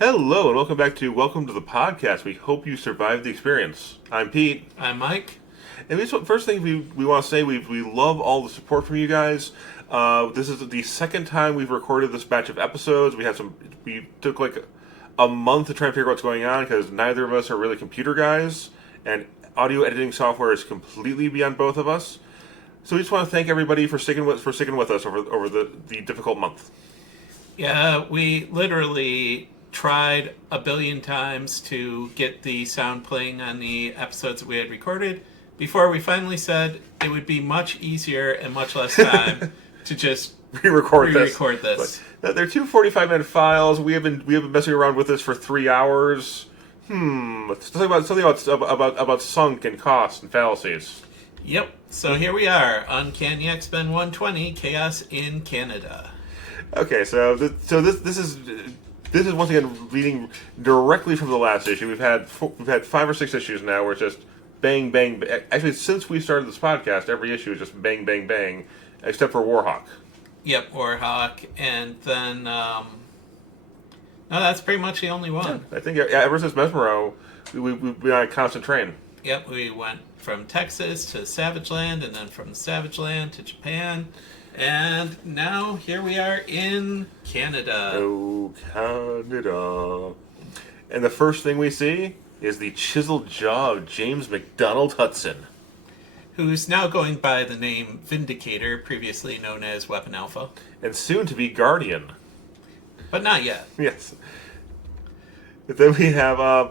Hello, and welcome to the podcast. We hope you survived the experience. I'm Pete. I'm Mike. And first thing we want to say, we love all the support from you guys. This is the second time we've recorded this batch of episodes. We took like a month to try and figure out what's going on because neither of us are really computer guys, and audio editing software is completely beyond both of us. So we just want to thank everybody for sticking with us over the difficult month. Yeah, we literally tried a billion times to get the sound playing on the episodes that we had recorded before we finally said it would be much easier and much less time to just re-record this. But they're two 45-minute files. We have been messing around with this for 3 hours. Something about sunk and cost and fallacies. Yep. So here we are, Uncanny X-Men 120, Chaos in Canada. Okay, so this is once again leading directly from the last issue. We've had 5 or 6 issues now where it's just bang bang. Actually, since we started this podcast, every issue is just bang bang bang, except for Warhawk. Yep, Warhawk, and then no, that's pretty much the only one. Yeah, I think ever since Mesmero, we've been on a constant train. Yep, we went from Texas to Savage Land, and then from Savage Land to Japan. And now, here we are in Canada. Oh, Canada. And the first thing we see is the chiseled jaw of James McDonald Hudson, who's now going by the name Vindicator, previously known as Weapon Alpha. And soon to be Guardian. But not yet. Yes. But then we have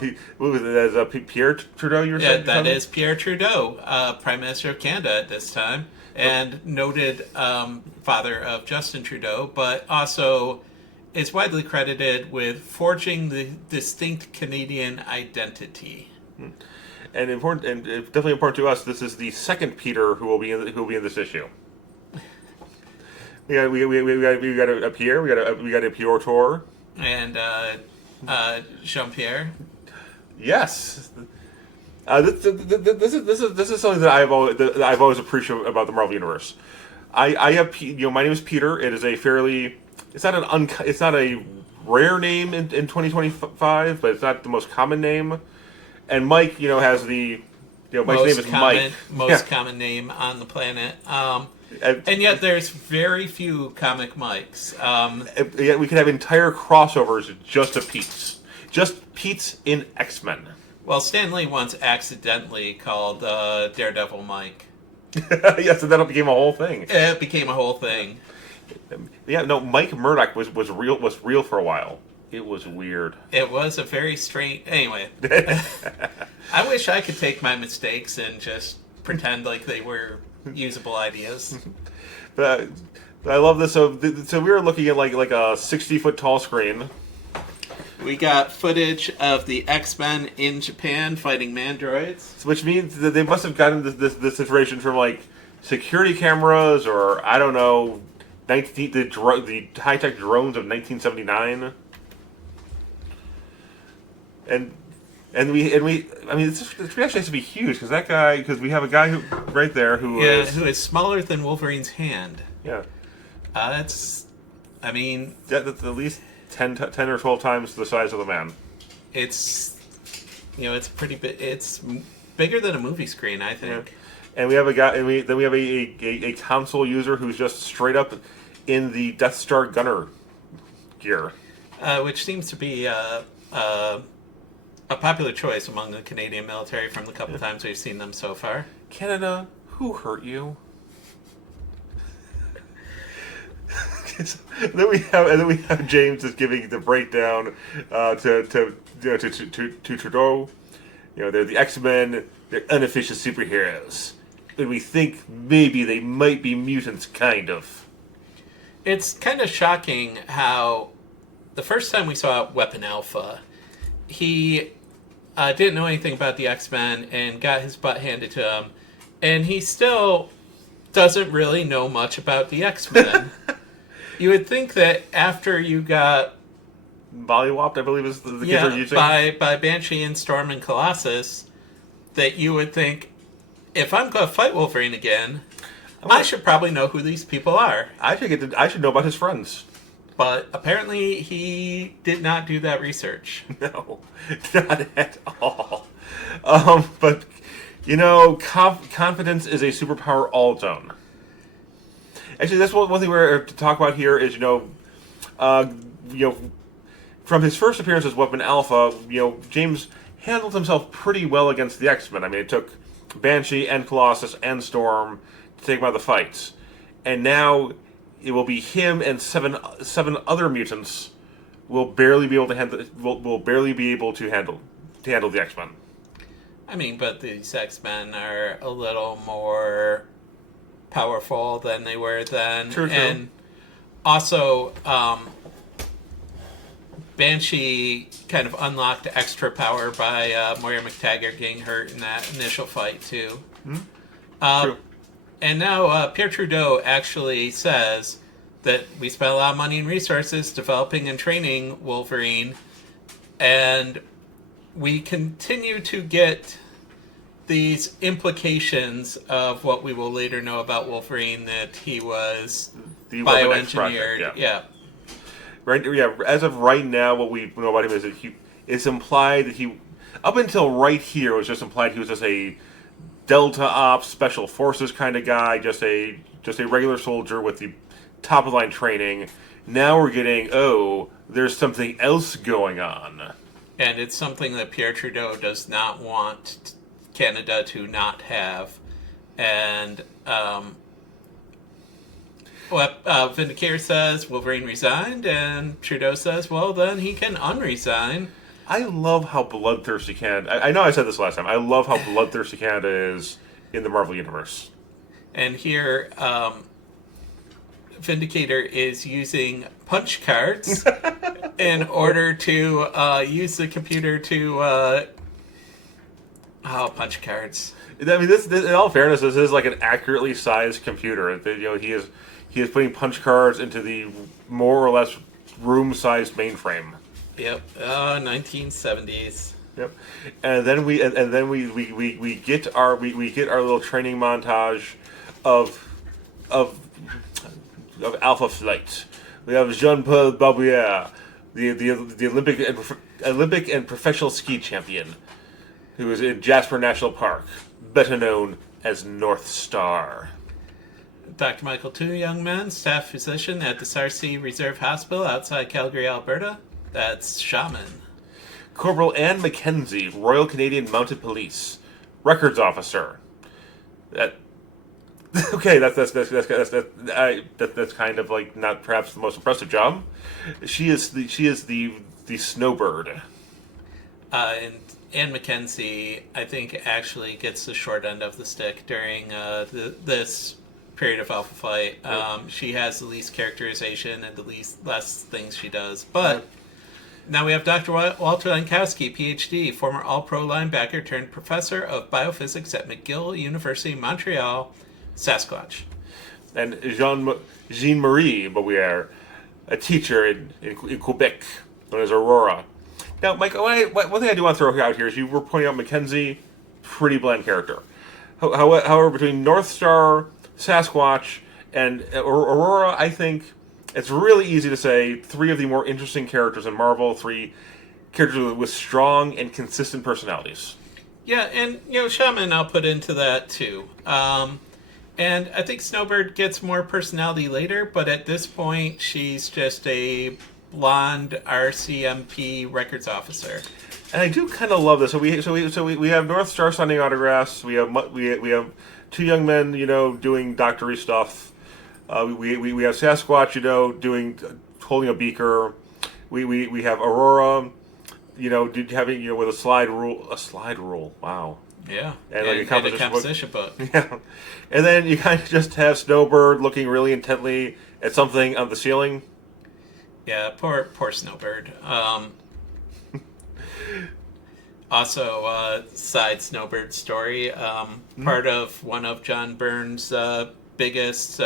Pierre Trudeau, you were saying? Yeah, that is Pierre Trudeau, Prime Minister of Canada at this time. And noted father of Justin Trudeau, but also is widely credited with forging the distinct Canadian identity. And definitely important to us. This is the second Peter who will be in this issue. We got a Pierre. We got a Piotr. And Jean-Pierre. Yes. This is something that I've always appreciated about the Marvel Universe. My name is Peter. It is a fairly, it's not a rare name in 2025, but it's not the most common name. And Mike, has the, Mike's name is Mike. Most common name on the planet. And yet there's very few comic Mikes. Yet we could have entire crossovers just of Pete's. Just Pete's in X-Men. Well, Stan Lee once accidentally called Daredevil Mike. Yes, and that became a whole thing. It became a whole thing. Yeah, no, Mike Murdoch was real for a while. It was weird. It was a very strange... Anyway. I wish I could take my mistakes and just pretend like they were usable ideas. But I love this. So we were looking at like a 60-foot tall screen. We got footage of the X-Men in Japan fighting mandroids. Which means that they must have gotten this information from like security cameras or, I don't know, the high-tech drones of 1979. And we I mean, this actually has to be huge because we have a guy who is smaller than Wolverine's hand. Yeah. That's at least 10 or 12 times the size of the man. It's it's pretty big. It's bigger than a movie screen, I think. Yeah. And we have a guy, and then we have a console user who's just straight up in the Death Star gunner gear, which seems to be a popular choice among the Canadian military from the couple times we've seen them so far. Canada, who hurt you? And then we have James just giving the breakdown to Trudeau. They're the X-Men. They're unofficial superheroes, and we think maybe they might be mutants, kind of. It's kind of shocking how the first time we saw Weapon Alpha, he didn't know anything about the X-Men and got his butt handed to him, and he still doesn't really know much about the X-Men. You would think that after you got Mollywopped, I believe is the kids are using. by Banshee and Storm and Colossus, that you would think, if I'm going to fight Wolverine again, I should probably know who these people are. I should know about his friends. But apparently he did not do that research. No, not at all. But, confidence is a superpower all its own. Actually, that's one thing we're to talk about here is, from his first appearance as Weapon Alpha, James handled himself pretty well against the X-Men. I mean, it took Banshee and Colossus and Storm to take him out of the fights. And now it will be him and seven other mutants will barely be able to handle the X-Men. I mean, but these X-Men are a little more powerful than they were then. True. And also, Banshee kind of unlocked extra power by Moira McTaggart getting hurt in that initial fight, too. Mm-hmm. True. And now Pierre Trudeau actually says that we spent a lot of money and resources developing and training Wolverine, and we continue to get these implications of what we will later know about Wolverine, that he was the bioengineered. Yeah. Right. Yeah. As of right now, what we know about him is that it's implied that he, up until right here, it was just implied he was just a Delta Ops Special Forces kind of guy, just a regular soldier with the top of the line training. Now we're getting, there's something else going on. And it's something that Pierre Trudeau does not want Canada to not have. And Vindicator says Wolverine resigned, and Trudeau says, well, then he can unresign. I love how bloodthirsty Canada... I know I said this last time. I love how bloodthirsty Canada is in the Marvel Universe. And here, Vindicator is using punch cards in order to use the computer to... punch cards. I mean, this in all fairness, this is like an accurately sized computer. He is putting punch cards into the more or less room-sized mainframe. Yep, 1970s. Yep, and then we get our little training montage of Alpha Flight. We have Jean-Paul Barbier, the Olympic and professional ski champion, who is in Jasper National Park, better known as North Star. Dr. Michael Two, young man, staff physician at the Sarcee Reserve Hospital outside Calgary, Alberta. That's Shaman. Corporal Anne Mackenzie, Royal Canadian Mounted Police, records officer. That's kind of like not perhaps the most impressive job. She is the snowbird. And Anne Mackenzie, I think, actually gets the short end of the stick during this period of Alpha Flight. She has the least characterization and the less things she does. But now we have Dr. Walter Lankowski, PhD, former All-Pro linebacker turned professor of biophysics at McGill University, Montreal, Sasquatch. And Jean-Marie Beaubier, a teacher in Quebec, known as Aurora. Now, Mike, one thing I do want to throw out here is you were pointing out Mackenzie, pretty bland character. However, between North Star, Sasquatch, and Aurora, I think it's really easy to say three of the more interesting characters in Marvel, three characters with strong and consistent personalities. Yeah, and, Shaman I'll put into that, too. And I think Snowbird gets more personality later, but at this point, she's just a blonde RCMP records officer. And I do kind of love this. So we have North Star signing autographs. We have two young men, doing doctory stuff. We have Sasquatch, holding a beaker. We have Aurora, having with a slide rule. Wow. Yeah. And like a composition book. Yeah. And then you kind of just have Snowbird looking really intently at something on the ceiling. Yeah, poor Snowbird. Also, side Snowbird story. Part of one of John Byrne's biggest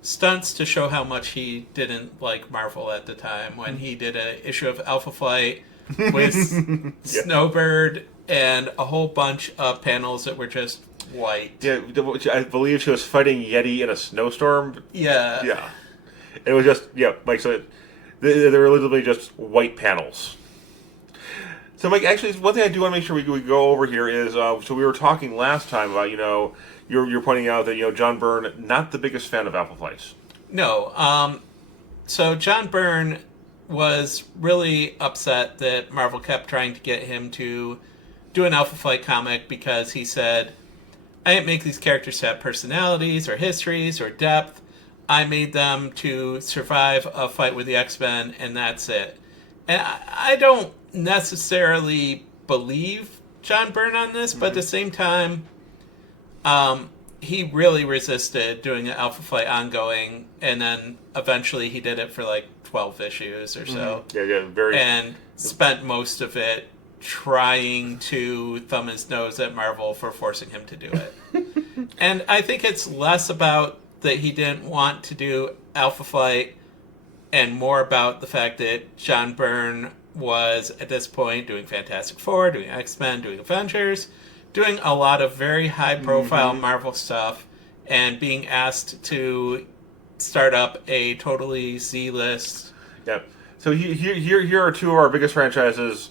stunts to show how much he didn't like Marvel at the time, when he did an issue of Alpha Flight with Snowbird and a whole bunch of panels that were just white. Yeah, I believe she was fighting Yeti in a snowstorm. Yeah. Yeah. It was just, like, so They're literally just white panels. So, Mike, actually, one thing I do want to make sure we go over here is, so we were talking last time about, you're pointing out that, John Byrne, not the biggest fan of Alpha Flight. No. So John Byrne was really upset that Marvel kept trying to get him to do an Alpha Flight comic because he said, I didn't make these characters to have personalities or histories or depth. I made them to survive a fight with the X-Men, and that's it. And I don't necessarily believe John Byrne on this, but at the same time, he really resisted doing an Alpha Flight ongoing, and then eventually he did it for like 12 issues or so. And spent most of it trying to thumb his nose at Marvel for forcing him to do it. And I think it's less about that he didn't want to do Alpha Flight and more about the fact that John Byrne was, at this point, doing Fantastic Four, doing X-Men, doing Avengers, doing a lot of very high-profile Marvel stuff, and being asked to start up a totally Z-list. Yeah. So here are two of our biggest franchises.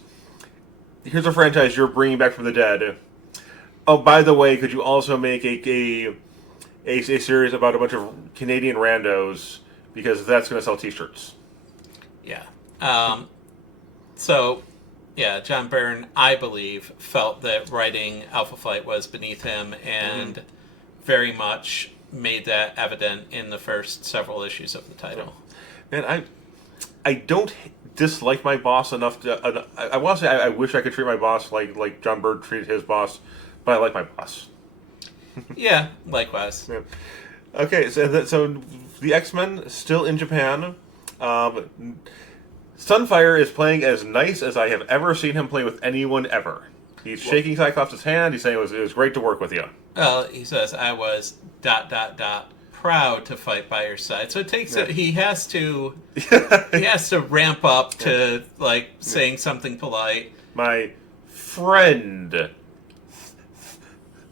Here's a franchise you're bringing back from the dead. Oh, by the way, could you also make a series about a bunch of Canadian randos, because that's going to sell T-shirts. Yeah. So, yeah, John Byrne, I believe, felt that writing Alpha Flight was beneath him and very much made that evident in the first several issues of the title. And I don't dislike my boss enough to... I want to say I wish I could treat my boss like John Byrne treated his boss, but I like my boss. Yeah, likewise. Yeah. Okay, so the X-Men still in Japan. Sunfire is playing as nice as I have ever seen him play with anyone ever. He's shaking Cyclops' hand. He's saying it was great to work with you. Well, he says, I was ... proud to fight by your side. So it takes he has to ramp up to saying something polite. My friend.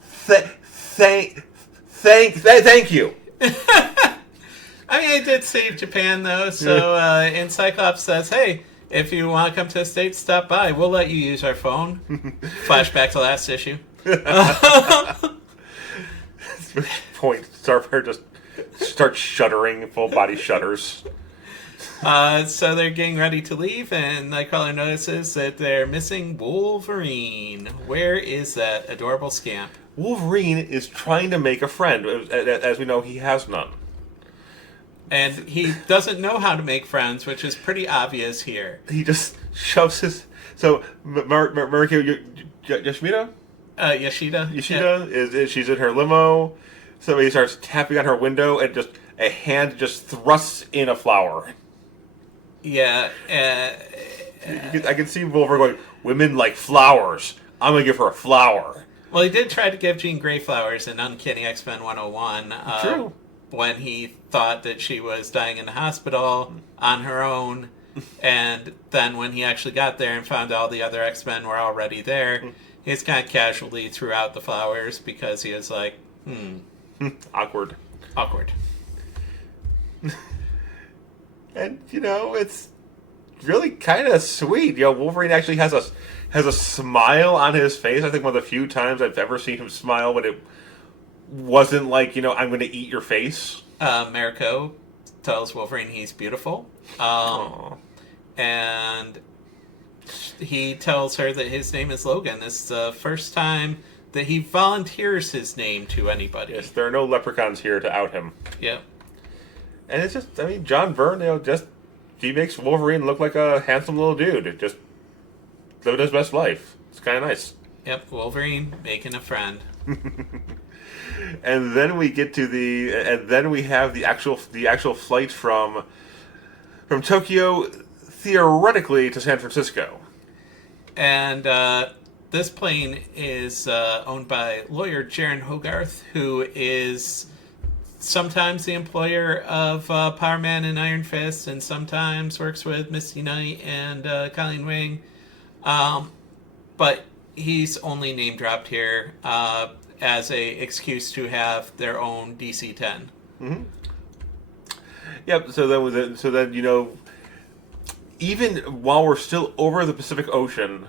Thank you. I mean, I did save Japan, though, so, and Cyclops says, hey, if you want to come to the States, stop by. We'll let you use our phone. Flashback to last issue. Point. Starfire just starts shuddering, full body shudders. So they're getting ready to leave, and Nightcrawler notices that they're missing Wolverine. Where is that adorable scamp? Wolverine is trying to make a friend. As we know, he has none. And he doesn't know how to make friends, which is pretty obvious here. He just shoves his... So, Mariko Yoshida? Yoshida? Is she's in her limo. Somebody starts tapping on her window, and just a hand just thrusts in a flower. Yeah. I can see Wolverine going, women like flowers. I'm going to give her a flower. Well, he did try to give Jean Grey flowers in Uncanny X-Men 101. True. When he thought that she was dying in the hospital on her own. And then when he actually got there and found all the other X-Men were already there, he just kind of casually threw out the flowers because he was like, Awkward. And, it's really kind of sweet. Wolverine actually has a smile on his face. I think one of the few times I've ever seen him smile when it wasn't like, I'm going to eat your face. Mariko tells Wolverine he's beautiful. And he tells her that his name is Logan. This is the first time that he volunteers his name to anybody. Yes, there are no leprechauns here to out him. Yep. And it's just, John Byrne, he makes Wolverine look like a handsome little dude. Just living his best life. It's kind of nice. Yep, Wolverine making a friend. And then we get to we have the actual flight from Tokyo, theoretically, to San Francisco. And this plane is owned by lawyer Jaron Hogarth, who is sometimes the employer of Power Man and Iron Fist, and sometimes works with Misty Knight and Colleen Wing. But he's only name dropped here as a excuse to have their own DC-10. Mm-hmm. Yep. So then even while we're still over the Pacific Ocean,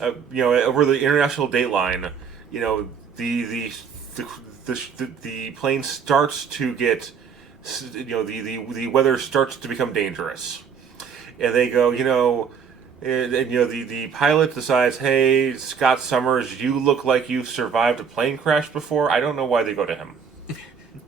over the international date line, the plane starts to get, the weather starts to become dangerous, and they go, the pilot decides, hey, Scott Summers, you look like you've survived a plane crash before. I don't know why they go to him.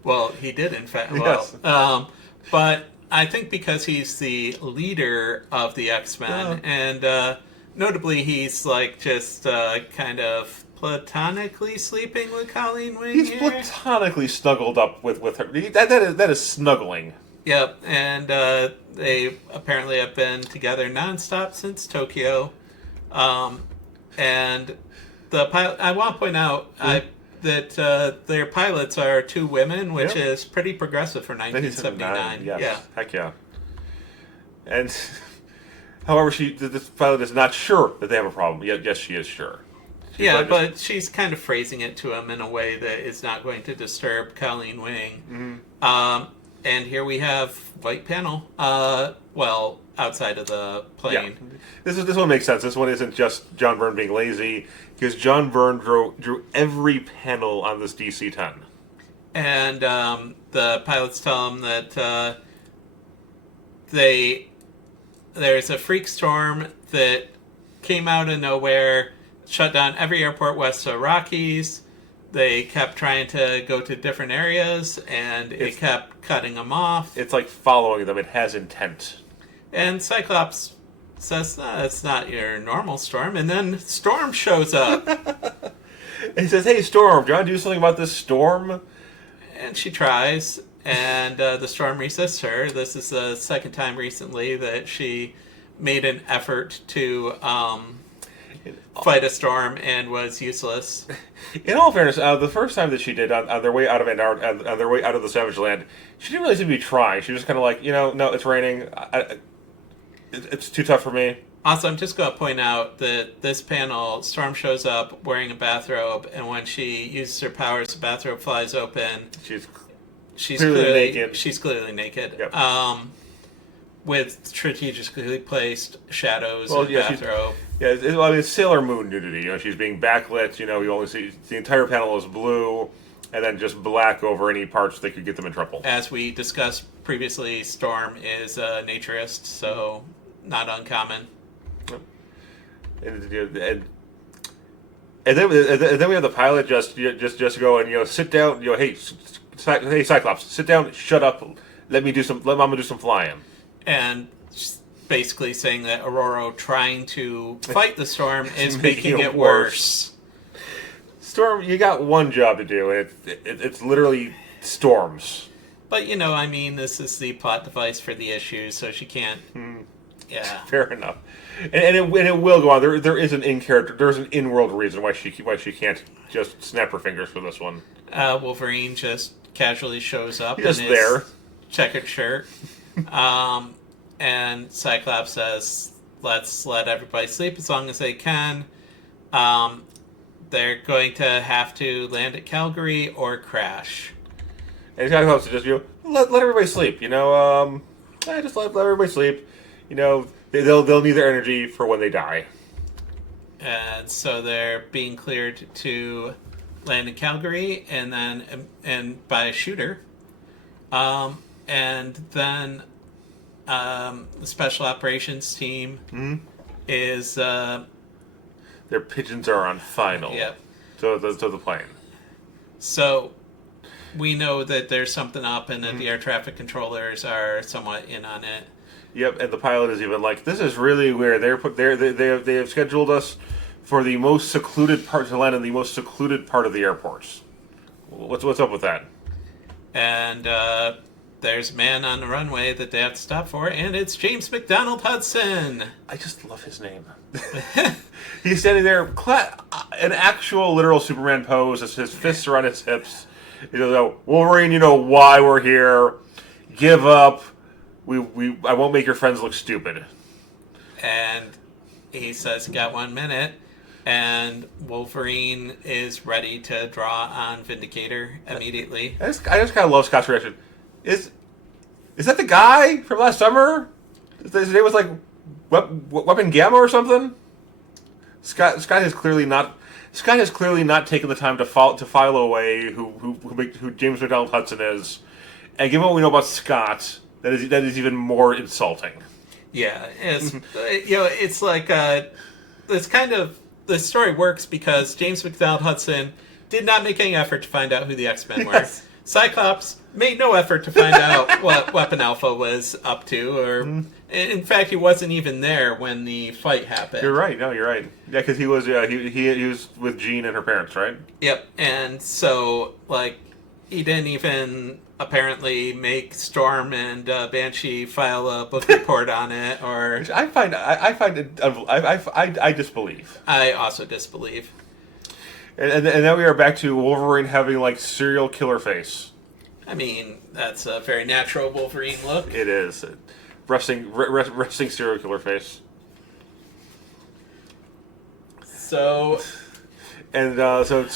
Well, he did, in fact. Well, Yes. But I think because he's the leader of the X-Men, and notably he's just kind of platonically sleeping with Colleen Wing He's here. platonically snuggled up with her. That is snuggling. Yep, and they apparently have been together nonstop since Tokyo. And the pilot, I want to point out that their pilots are two women, which is pretty progressive for 1979. Yes. Yeah, Heck yeah. And however, this pilot is not sure that they have a problem. Yes, she is sure. But she's kind of phrasing it to him in a way that is not going to disturb Colleen Wing. Mm-hmm. And here we have white panel. Outside of the plane. Yeah. This one makes sense. This one isn't just John Byrne being lazy, because John Byrne drew every panel on this DC-10. And the pilots tell him that there's a freak storm that came out of nowhere, shut down every airport west of Rockies. They kept trying to go to different areas, and it kept cutting them off. It's like following them. It has intent. And Cyclops says, no, it's not your normal storm. And then Storm shows up. And he says, hey, Storm, do you want to do something about this storm? And she tries, and the storm resists her. This is the second time recently that she made an effort to fight a storm and was useless. In all fairness, the first time that she did on their way out of Antarctica, on their way out of the Savage Land, she didn't really seem to be trying. She was just kind of like, no, it's raining. It's too tough for me. Also, I'm just going to point out that this panel, Storm shows up wearing a bathrobe, and when she uses her powers, the bathrobe flies open. She's clearly naked. She's clearly naked. Yep. With strategically placed shadows in the bathrobe. It's Sailor Moon nudity. She's being backlit. You only see the entire panel is blue, and then just black over any parts that could get them in trouble. As we discussed previously, Storm is a naturist, so not uncommon. And then we have the pilot just go and sit down. Hey Cyclops, sit down, shut up, let Mama do some flying. And basically saying that Aurora trying to fight the storm is making it worse. Storm, you got one job to do, and it's literally storms. But this is the plot device for the issue, so she can't. Yeah, fair enough. And it will go on. There is an there's an in-world reason why she can't just snap her fingers for this one. Wolverine just casually shows up in his checkered shirt. And Cyclops says, let's let everybody sleep as long as they can. They're going to have to land at Calgary or crash. And Cyclops just let everybody sleep. Just let everybody sleep. They'll need their energy for when they die. And so they're being cleared to land in Calgary, and by a shooter. And then the special operations team is their pigeons are on final. Yep. To the plane. So we know that there's something up, and that the air traffic controllers are somewhat in on it. Yep, and the pilot is even like, this is really weird. They have scheduled us for the most secluded part to land in the most secluded part of the airports. What's up with that? And there's a man on the runway that they have to stop for, and it's James McDonald Hudson. I just love his name. He's standing there, an actual literal Superman pose. His fists are on his hips. He goes, Wolverine, you know why we're here. Give up. I won't make your friends look stupid. And he says, got 1 minute. And Wolverine is ready to draw on Vindicator immediately. I just kind of love Scott's reaction. Is that the guy from last summer? His name was like Weapon Gamma or something. Scott has clearly not taken the time to file away who James McDonald Hudson is, and given what we know about Scott, that is even more insulting. Yeah, it's it's like it's kind of the story works because James McDonald Hudson did not make any effort to find out who the X-Men were. Yes. Cyclops made no effort to find out what Weapon Alpha was up to, or in fact, he wasn't even there when the fight happened. You're right. No, you're right. Yeah, because he was he was with Jean and her parents, right? Yep, and so like he didn't even apparently make Storm and Banshee file a book report on it, or I find it I disbelieve. I also disbelieve. And now we are back to Wolverine having like serial killer face. I mean, that's a very natural Wolverine look. It is resting serial killer face. So, and so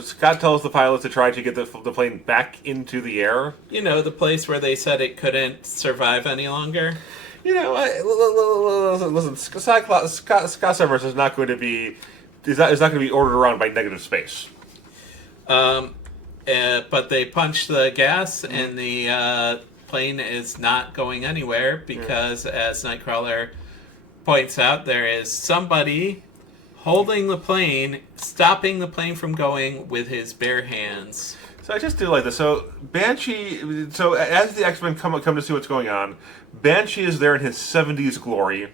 Scott tells the pilot to try to get the plane back into the air. You know, the place where they said it couldn't survive any longer. You know, listen, Scott Summers is not going to be. Is not going to be ordered around by negative space. But they punched the gas, and the plane is not going anywhere because, as Nightcrawler points out, there is somebody holding the plane, stopping the plane from going with his bare hands. So I just do like this. So Banshee. So as the X-Men come to see what's going on, Banshee is there in his 70s glory.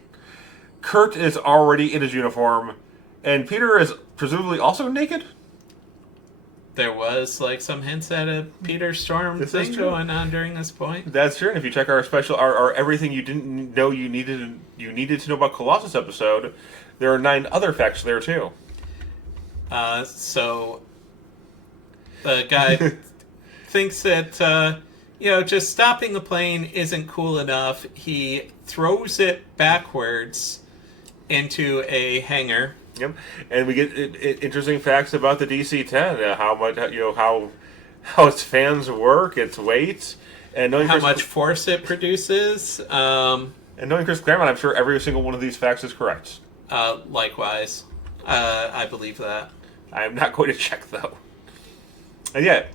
Kurt is already in his uniform. And Peter is presumably also naked? There was like some hints at a Peter Storm thing going on during this point. That's true. And if you check our everything you didn't know you needed to know about Colossus episode, there are 9 other facts there too. So the guy thinks that just stopping the plane isn't cool enough. He throws it backwards into a hangar. Yep, and we get interesting facts about the DC-10, how much how its fans work, its weight, and knowing how much force it produces. And knowing Chris Claremont, I'm sure every single one of these facts is correct. Likewise, I believe that. I'm not going to check though. And yet,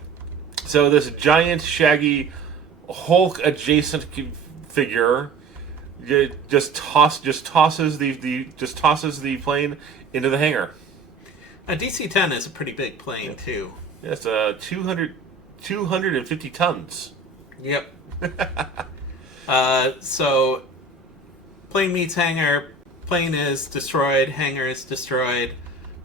so this giant, shaggy, Hulk-adjacent figure just tosses the plane into the hangar. A DC-10 is a pretty big plane, too. It's 250 tons. Yep. So, plane meets hangar, plane is destroyed, hangar is destroyed,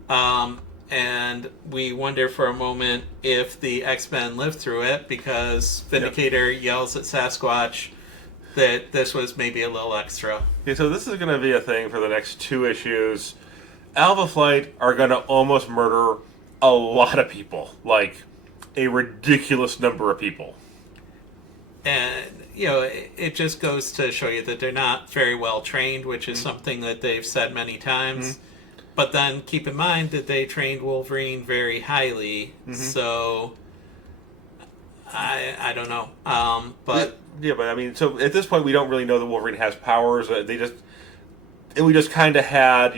and we wonder for a moment if the X-Men lived through it, because Vindicator yells at Sasquatch that this was maybe a little extra. Okay, so this is going to be a thing for the next 2 issues. Alpha Flight are going to almost murder a lot of people, like a ridiculous number of people. And, it just goes to show you that they're not very well trained, which is something that they've said many times. Mm-hmm. But then keep in mind that they trained Wolverine very highly, so I don't know. But I mean, so at this point we don't really know that Wolverine has powers. We just kind of had,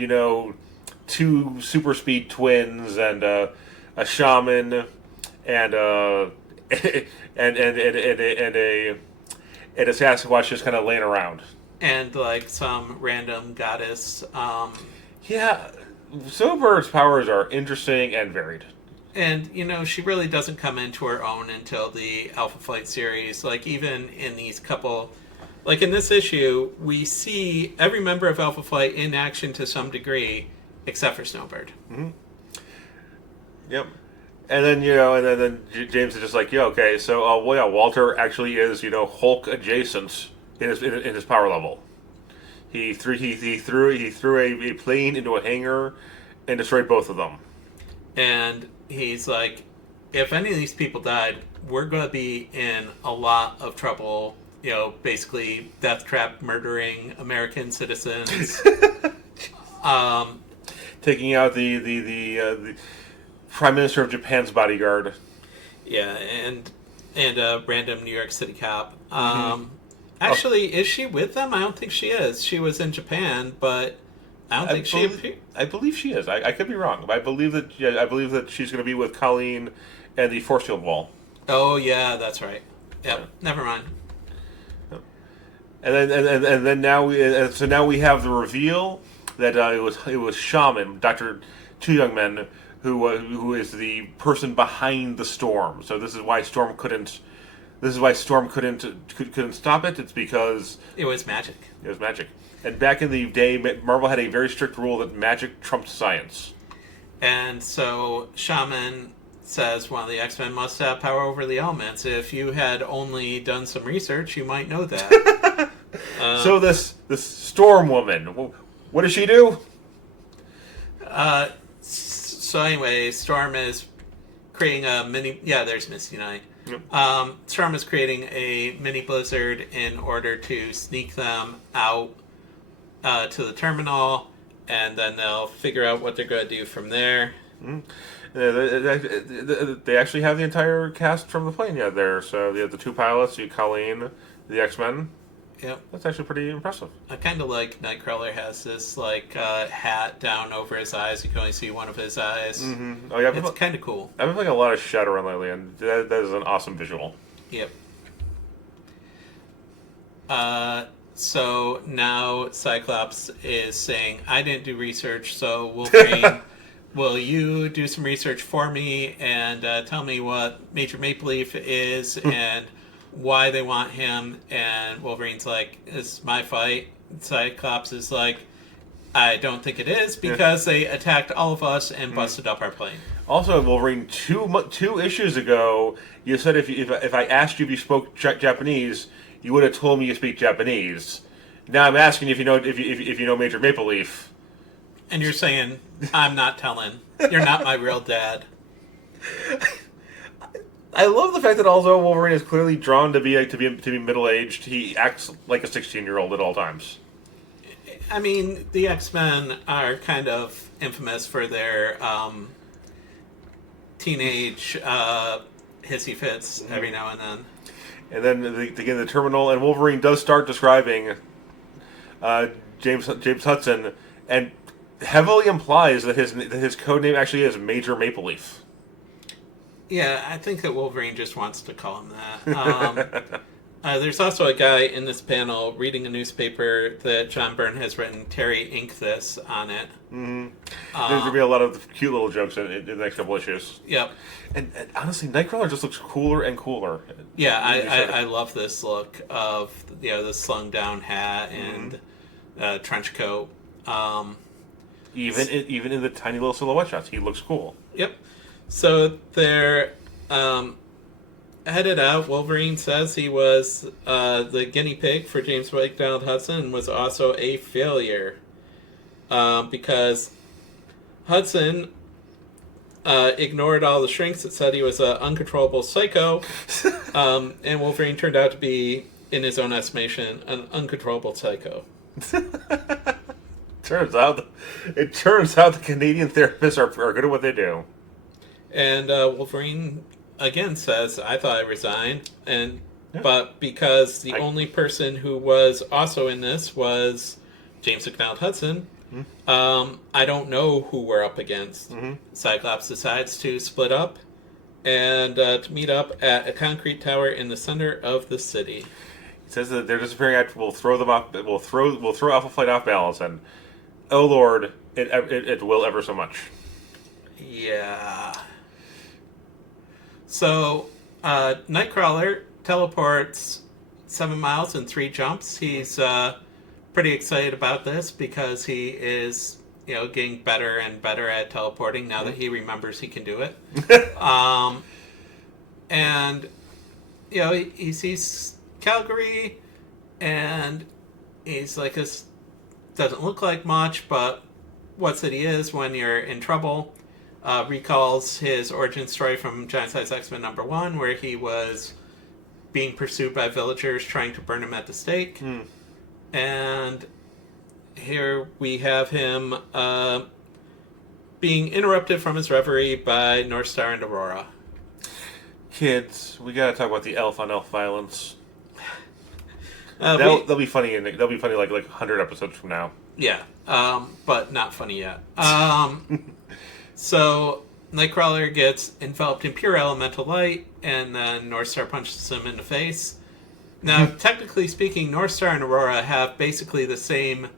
2 super speed twins and a shaman and a Sasquatch just kind of laying around. And like some random goddess. Yeah, Silver's powers are interesting and varied. And, she really doesn't come into her own until the Alpha Flight series. Like, even in these couple... Like, in this issue, we see every member of Alpha Flight in action to some degree, except for Snowbird. Mm-hmm. Yep. And then, then James is just like, okay, so, Walter actually is, Hulk adjacent in his power level. He threw a plane into a hangar and destroyed both of them. And he's like, if any of these people died, we're going to be in a lot of trouble. Basically death trap murdering American citizens. Taking out the Prime Minister of Japan's bodyguard. Yeah, and a random New York City cop. Actually, is she with them? I don't think she is. She was in Japan, but I don't think she appeared. I believe she is. I could be wrong, but I believe that. Yeah, I believe that she's going to be with Colleen and the force field wall. Oh yeah, that's right. Yep. Yeah. Never mind. And then now we have the reveal that it was Shaman, Two Young Men, who is the person behind the storm. So this is why Storm couldn't. This is why Storm couldn't stop it. It's because it was magic. It was magic. And back in the day, Marvel had a very strict rule that magic trumped science. And so Shaman says one of the X-Men must have power over the elements. If you had only done some research, you might know that. So this Storm woman, what does she do? So anyway, Storm is creating a mini... Yeah, there's Misty Knight. Yep. Storm is creating a mini blizzard in order to sneak them out to the terminal, and then they'll figure out what they're going to do from there. Mm-hmm. They actually have the entire cast from the plane yet there. So they have the two pilots, Colleen, the X-Men. Yep. That's actually pretty impressive. I kind of like Nightcrawler has this hat down over his eyes. You can only see one of his eyes. Mm-hmm. Oh yeah, it's kind of cool. I've been playing a lot of Shadowrun lately, and that is an awesome visual. Yep. So now Cyclops is saying, I didn't do research, so Wolverine, will you do some research for me and tell me what Major Maple Leaf is and why they want him? And Wolverine's like, it's my fight. Cyclops is like, I don't think it is because they attacked all of us and busted up our plane. Also, Wolverine, two issues ago, you said if I asked you if you spoke Japanese, you would have told me you speak Japanese. Now I'm asking you if you know Major Maple Leaf. And you're saying, I'm not telling. You're not my real dad. I love the fact that although Wolverine is clearly drawn to be middle aged, he acts like a 16-year-old at all times. I mean, the X-Men are kind of infamous for their teenage hissy fits every now and then. And then they get in the terminal, and Wolverine does start describing James Hudson, and heavily implies that his code name actually is Major Maple Leaf. Yeah, I think that Wolverine just wants to call him that. There's also a guy in this panel reading a newspaper that John Byrne has written, Terry Ink This, on it. Mm-hmm. There's going to be a lot of cute little jokes in the next couple issues. Yep. And honestly, Nightcrawler just looks cooler and cooler. Yeah, I love this look of the slung down hat and trench coat. Even in the tiny little silhouette shots, he looks cool. Yep. So they're headed out. Wolverine says he was the guinea pig for James McDonald Hudson and was also a failure because Hudson ignored all the shrinks that said he was an uncontrollable psycho, and Wolverine turned out to be, in his own estimation, an uncontrollable psycho. It turns out the Canadian therapists are good at what they do. And Wolverine again says, "I thought I resigned," but because the only person who was also in this was James McDonald Hudson, I don't know who we're up against. Cyclops decides to split up and to meet up at a concrete tower in the center of the city. He says that they're disappearing after we'll throw them off. We'll throw Alpha Flight off balance, and oh Lord, it will ever so much. Yeah. So, Nightcrawler teleports 7 miles in 3 jumps. He's pretty excited about this because he is, getting better and better at teleporting now that he remembers he can do it. And, he sees Calgary, and he's like, this doesn't look like much, but what city is when you're in trouble. Recalls his origin story from Giant Size X-Men #1, where he was being pursued by villagers trying to burn him at the stake. And here we have him being interrupted from his reverie by North Star and Aurora. Kids, we gotta talk about the elf on elf violence. That'll be funny. That'll be funny like 100 episodes from now. Yeah, but not funny yet. So Nightcrawler gets enveloped in pure elemental light, and then Northstar punches him in the face. Now, technically speaking, Northstar and Aurora have basically the same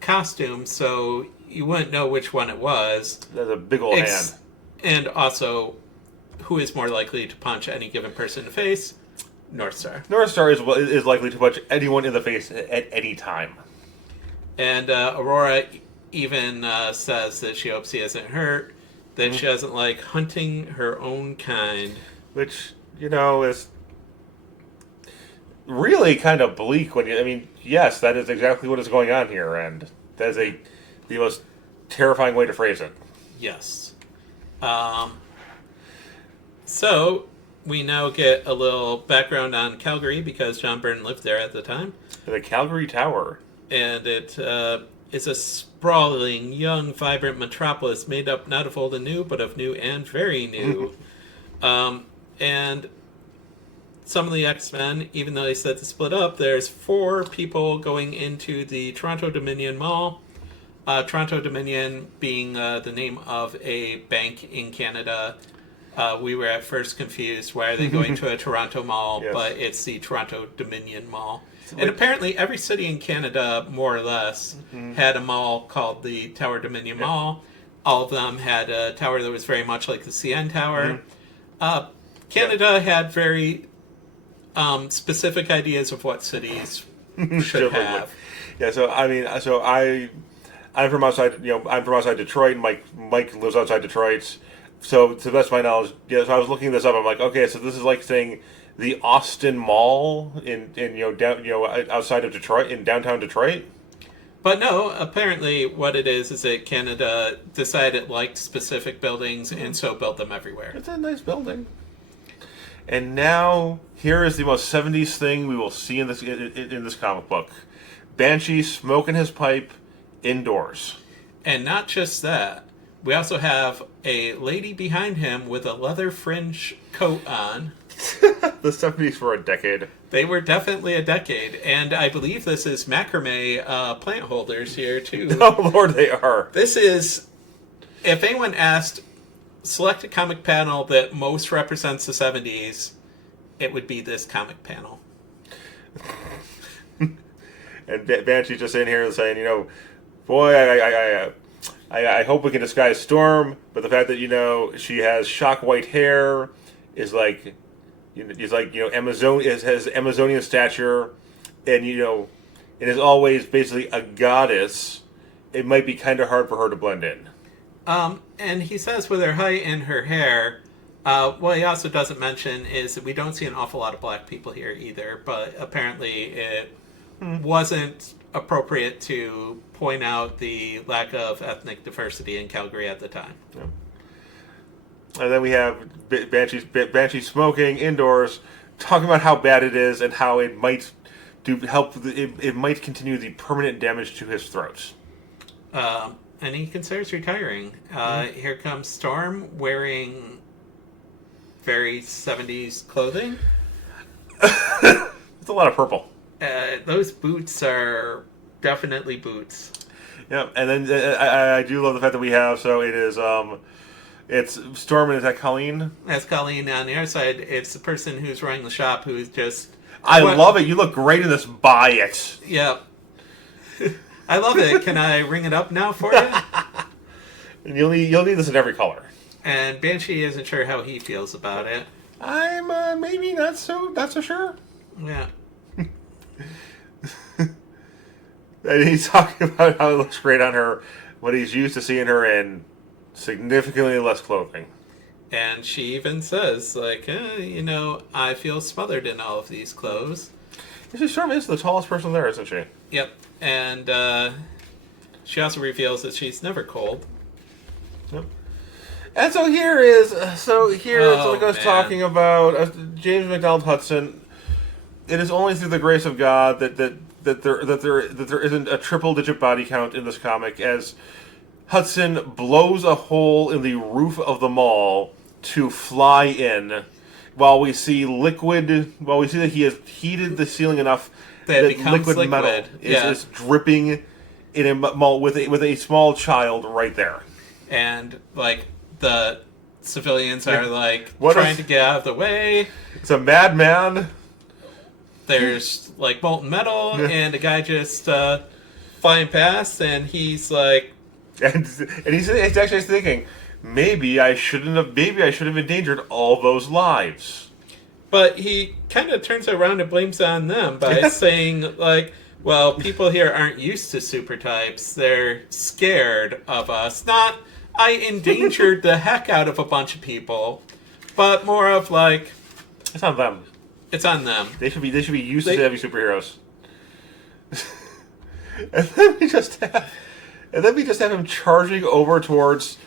costume, so you wouldn't know which one it was. That's a big old hand. And also, who is more likely to punch any given person in the face? Northstar. Northstar is likely to punch anyone in the face at any time. And Aurora even says that she hopes he isn't hurt, that she doesn't like hunting her own kind. Which, is really kind of bleak yes, that is exactly what is going on here, and that is the most terrifying way to phrase it. Yes. So, we now get a little background on Calgary, because John Byrne lived there at the time. The Calgary Tower. And it is a sprawling, young, vibrant metropolis made up not of old and new, but of new and very new. And some of the X-Men, even though they said to split up, there's 4 people going into the Toronto Dominion Mall. Toronto Dominion being the name of a bank in Canada. We were at first confused. Why are they going to a Toronto mall? Yes. But it's the Toronto Dominion Mall. And apparently every city in Canada, more or less, had a mall called the Tower Dominion Mall. All of them had a tower that was very much like the CN Tower. Canada had very specific ideas of what cities should have. Yeah, I'm from outside. I'm from outside Detroit. And Mike lives outside Detroit. So, to the best of my knowledge, so I was looking this up. I'm like, okay, so this is like saying the Austin Mall in outside of Detroit, in downtown Detroit. But no, apparently what it is that Canada decided it liked specific buildings and so built them everywhere. It's a nice building. And now here is the most 70s thing we will see in this comic book: Banshee smoking his pipe indoors. And not just that. We also have a lady behind him with a leather fringe coat on. The 70s were a decade. They were definitely a decade. And I believe this is macrame plant holders here, too. Oh, Lord, they are. This is... If anyone asked, select a comic panel that most represents the 70s, it would be this comic panel. And Banshee's just in here saying, boy, I hope we can disguise Storm, but the fact that she has shock white hair is like, has Amazonian stature, and it is always basically a goddess. It might be kind of hard for her to blend in. And he says with her height and her hair, what he also doesn't mention is that we don't see an awful lot of black people here either, but apparently it wasn't appropriate to point out the lack of ethnic diversity in Calgary at the time. Yeah. And then we have Banshee smoking indoors, talking about how bad it is and how it might it might continue the permanent damage to his throat. And he considers retiring. Here comes Storm wearing very 70s clothing. It's a lot of purple. Those boots are definitely boots. Yeah, and then I do love the fact that we have, so it is, it's Storm, and is that Colleen? That's Colleen. On the other side, it's the person who's running the shop who's just... I love it. You look great in this. Buy it. Yeah. I love it. Can I ring it up now for you? And you'll need this in every color. And Banshee isn't sure how he feels about it. I'm maybe not so sure. Yeah. And he's talking about how it looks great on her, but he's used to seeing her in significantly less clothing. And she even says, I feel smothered in all of these clothes. She sort of is the tallest person there, isn't she? Yep. And she also reveals that she's never cold. Yep. And so here is talking about James McDonald Hudson. It is only through the grace of God that there isn't a triple-digit body count in this comic, as Hudson blows a hole in the roof of the mall to fly in, while we see that he has heated the ceiling enough that becomes liquid. metal is dripping in a mall with a small child right there. And like the civilians are like What trying to get out of the way. It's a madman. There's like molten metal, and a guy just flying past, and he's like, and he's actually thinking, maybe I shouldn't have endangered all those lives. But he kind of turns around and blames on them by saying like, well, people here aren't used to super types. They're scared of us. Not, I endangered the heck out of a bunch of people, but more of like, it's on them. It's on them. They should be used to having superheroes. and then we just have him charging over towards.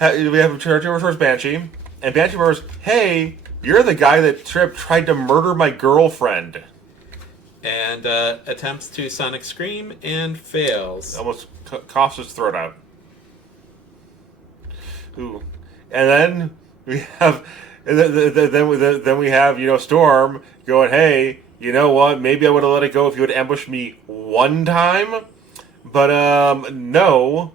We have him charging over towards Banshee, and Banshee goes, "Hey, you're the guy that tried to murder my girlfriend." And attempts to sonic scream and fails. Almost coughs his throat out. Ooh, and then we have. And then we have, Storm going, hey, you know what? Maybe I would have let it go if you had ambushed me one time. But, no.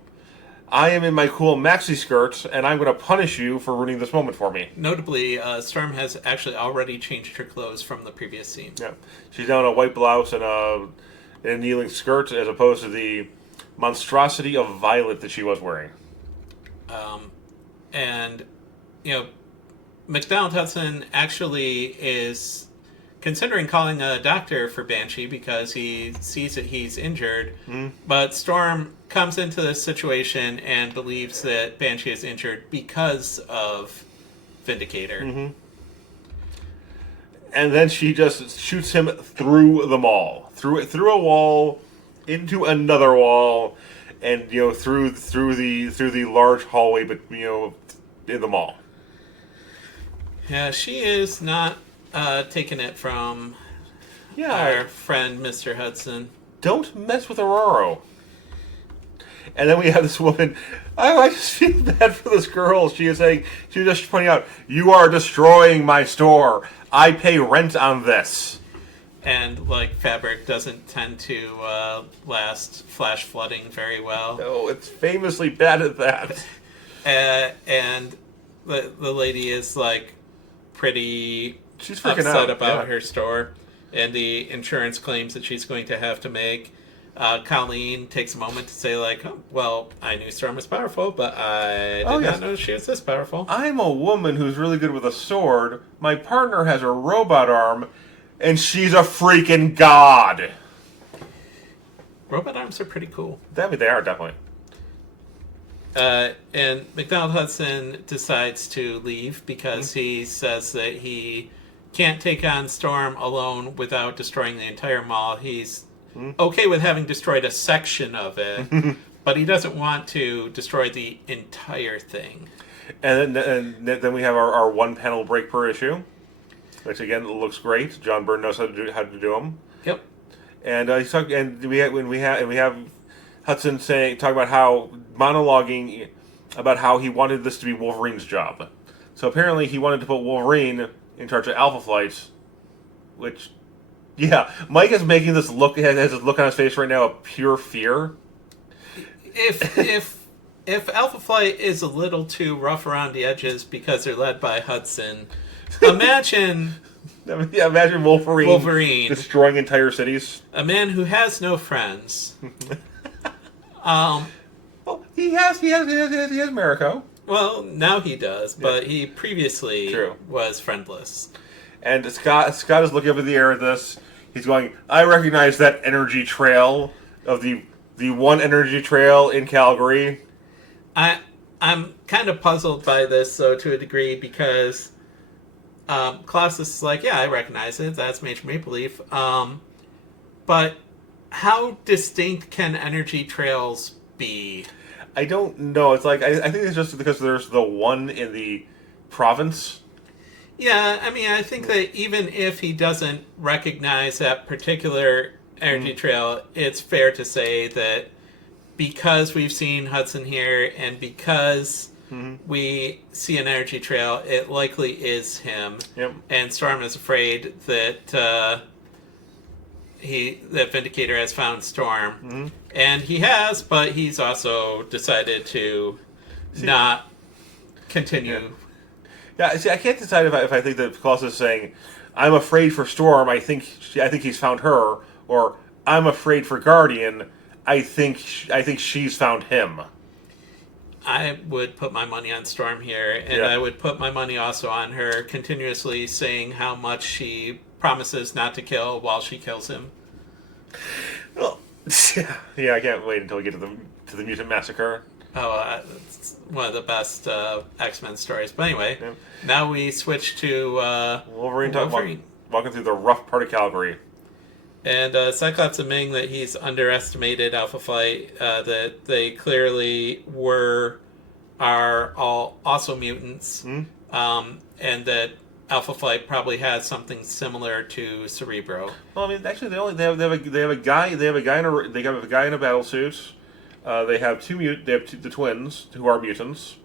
I am in my cool maxi skirt, and I'm going to punish you for ruining this moment for me. Notably, Storm has actually already changed her clothes from the previous scene. Yeah. She's now in a white blouse and a kneeling skirt, as opposed to the monstrosity of violet that she was wearing. McDonald Hudson actually is considering calling a doctor for Banshee because he sees that he's injured. But Storm comes into this situation and believes that Banshee is injured because of Vindicator. And then she just shoots him through the mall, through a wall, into another wall, and through the large hallway, but in the mall. Yeah, she is not taking it from our friend Mr. Hudson. Don't mess with Aurora. And then we have this woman. I just feel bad for this girl. She was just pointing out, you are destroying my store. I pay rent on this. And, fabric doesn't tend to last flash flooding very well. No, it's famously bad at that. And the lady is, pretty she's freaking upset out about her store. And the insurance claims that she's going to have to make. Colleen takes a moment to say, well, I knew Storm was powerful, but I did not know she was this powerful. I'm a woman who's really good with a sword. My partner has a robot arm, and she's a freaking god. Robot arms are pretty cool. They are, definitely. And McDonald Hudson decides to leave because he says that he can't take on Storm alone without destroying the entire mall. He's okay with having destroyed a section of it, but he doesn't want to destroy the entire thing. And then we have our one panel break per issue, which again looks great. John Byrne knows how to do them. Yep. And we have Hudson talking about how monologuing about how he wanted this to be Wolverine's job. So apparently he wanted to put Wolverine in charge of Alpha Flight, which. Yeah, Mike is making this look. Has this look on his face right now of pure fear. If Alpha Flight is a little too rough around the edges because they're led by Hudson, imagine Wolverine destroying entire cities. A man who has no friends. Well, he has Mariko. Well, now he does, but he previously was friendless. And Scott is looking up in the air at this. He's going, I recognize that energy trail of the one energy trail in Calgary. I'm kind of puzzled by this, though, to a degree, because Colossus is like, yeah, I recognize it. That's Major Maple Leaf. But how distinct can energy trails be? I don't know. It's I think it's just because there's the one in the province. Yeah, I mean, I think that even if he doesn't recognize that particular energy trail, it's fair to say that because we've seen Hudson here and because we see an energy trail, it likely is him. Yep. And Storm is afraid that that Vindicator has found Storm, and he has, but he's also decided to not continue. Yeah, see, I can't decide if I think that Colossus is saying, "I'm afraid for Storm. I think he's found her," or "I'm afraid for Guardian. I think she's found him." I would put my money on Storm here, and I would put my money also on her continuously saying how much she promises not to kill while she kills him. Well, yeah, I can't wait until we get to the Mutant Massacre. Oh, it's one of the best X-Men stories. But anyway, now we switch to Wolverine. Walking through the rough part of Calgary. And Cyclops admitting that he's underestimated Alpha Flight, that they clearly are all also mutants, and that Alpha Flight probably has something similar to Cerebro. Well, I mean, actually, they have a guy in a battle suit. They have the twins who are mutants.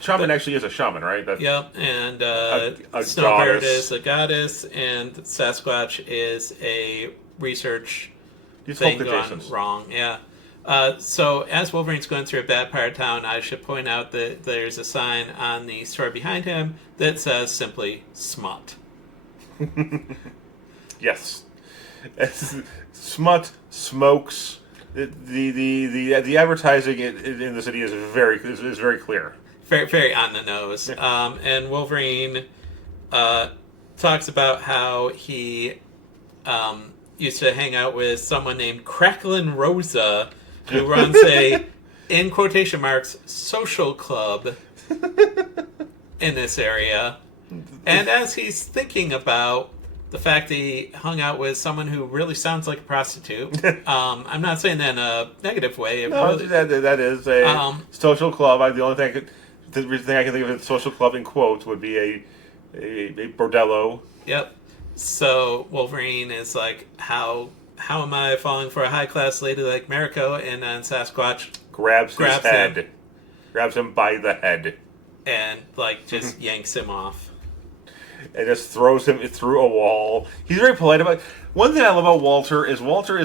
Shaman actually is a shaman, right? Yep, and a Snowbird goddess. is a goddess, and Sasquatch is a research He's thing Hulk-adjacent. gone wrong. Yeah. So as Wolverine's going through a bad part of town, I should point out that there's a sign on the store behind him that says simply "Smut." Yes, smut, smokes. The advertising in the city is very clear. Very, very on the nose. And Wolverine talks about how he used to hang out with someone named Cracklin' Rosa, who runs a, in quotation marks, social club in this area. And as he's thinking about the fact that he hung out with someone who really sounds like a prostitute, I'm not saying that in a negative way. That is a social club. The thing I can think of as social club in quotes would be a bordello. Yep. So Wolverine is like, how am I falling for a high class lady like Mariko? And then Sasquatch grabs his head, grabs him by the head, and like just yanks him off, and just throws him through a wall. He's very polite about it. One thing I love about Walter is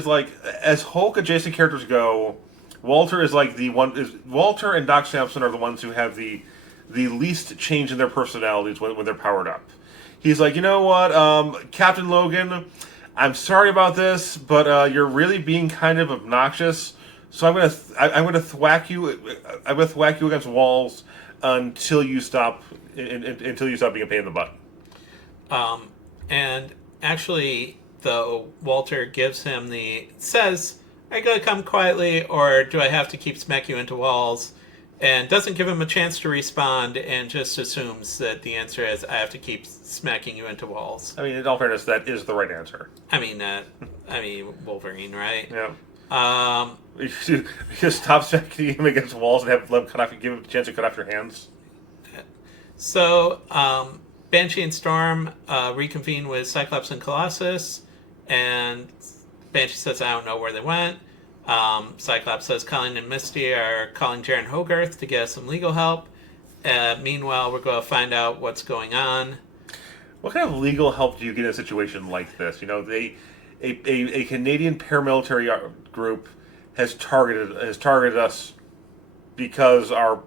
like, as Hulk adjacent characters go, Walter is like Walter and Doc Samson are the ones who have the least change in their personalities when they're powered up. He's like, you know what, Captain Logan, I'm sorry about this, but you're really being kind of obnoxious. So I'm gonna thwack you. I'm gonna thwack you against walls until you stop being a pain in the butt. And actually, though, Walter gives him says, "Are you gonna come quietly, or do I have to keep smacking you into walls?" And doesn't give him a chance to respond, and just assumes that the answer is, "I have to keep smacking you into walls." I mean, in all fairness, that is the right answer. I mean, Wolverine, right? Yeah. You just stop smacking him against walls and let him give him a chance to cut off your hands. So, Banshee and Storm reconvene with Cyclops and Colossus, and Banshee says, "I don't know where they went." Cyclops says Colleen and Misty are calling Jaren Hogarth to get some legal help. Meanwhile, we're going to find out what's going on. What kind of legal help do you get in a situation like this? You know, a Canadian paramilitary group has targeted us because our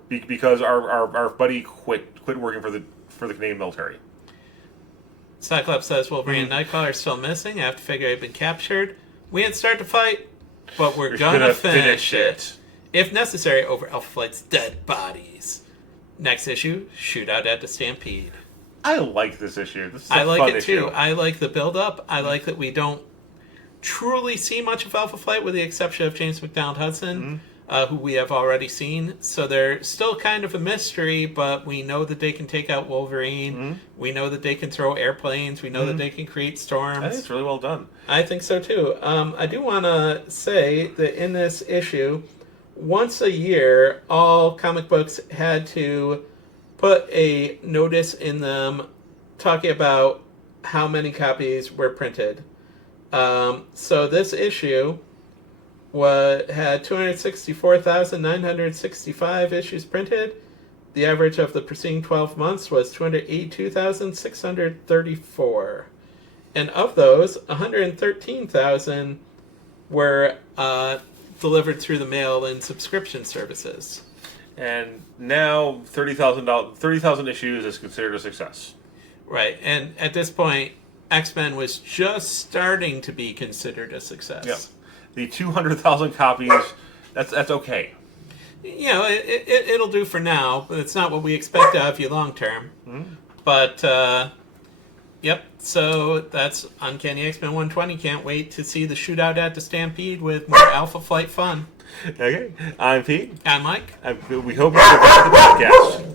buddy quit working for the Canadian military. Cyclops says Wolverine and Nightcrawler are still missing. I have to figure they've been captured. We didn't start the fight, but we're gonna finish it. If necessary, over Alpha Flight's dead bodies. Next issue, shootout at the Stampede. I like this issue. This is I like it issue. too. I like the build-up. I like that we don't truly see much of Alpha Flight, with the exception of James McDonald Hudson, who we have already seen. So they're still kind of a mystery, but we know that they can take out Wolverine. We know that they can throw airplanes. We know that they can create storms. I think it's really well done. I think so too. I do want to say that in this issue, once a year, all comic books had to put a notice in them talking about how many copies were printed. So this issue had 264,965 issues printed. The average of the preceding 12 months was 282,634. And of those, 113,000 were delivered through the mail in subscription services. And now 30,000 issues is considered a success. Right, and at this point, X-Men was just starting to be considered a success. Yeah. The 200,000 copies, that's okay. You know, it'll do for now, but it's not what we expect out of you long term. Mm-hmm. But, yep, so that's Uncanny X-Men 120. Can't wait to see the shootout at the Stampede with more Alpha Flight fun. Okay, I'm Pete. I'm Mike. We hope you enjoyed the podcast.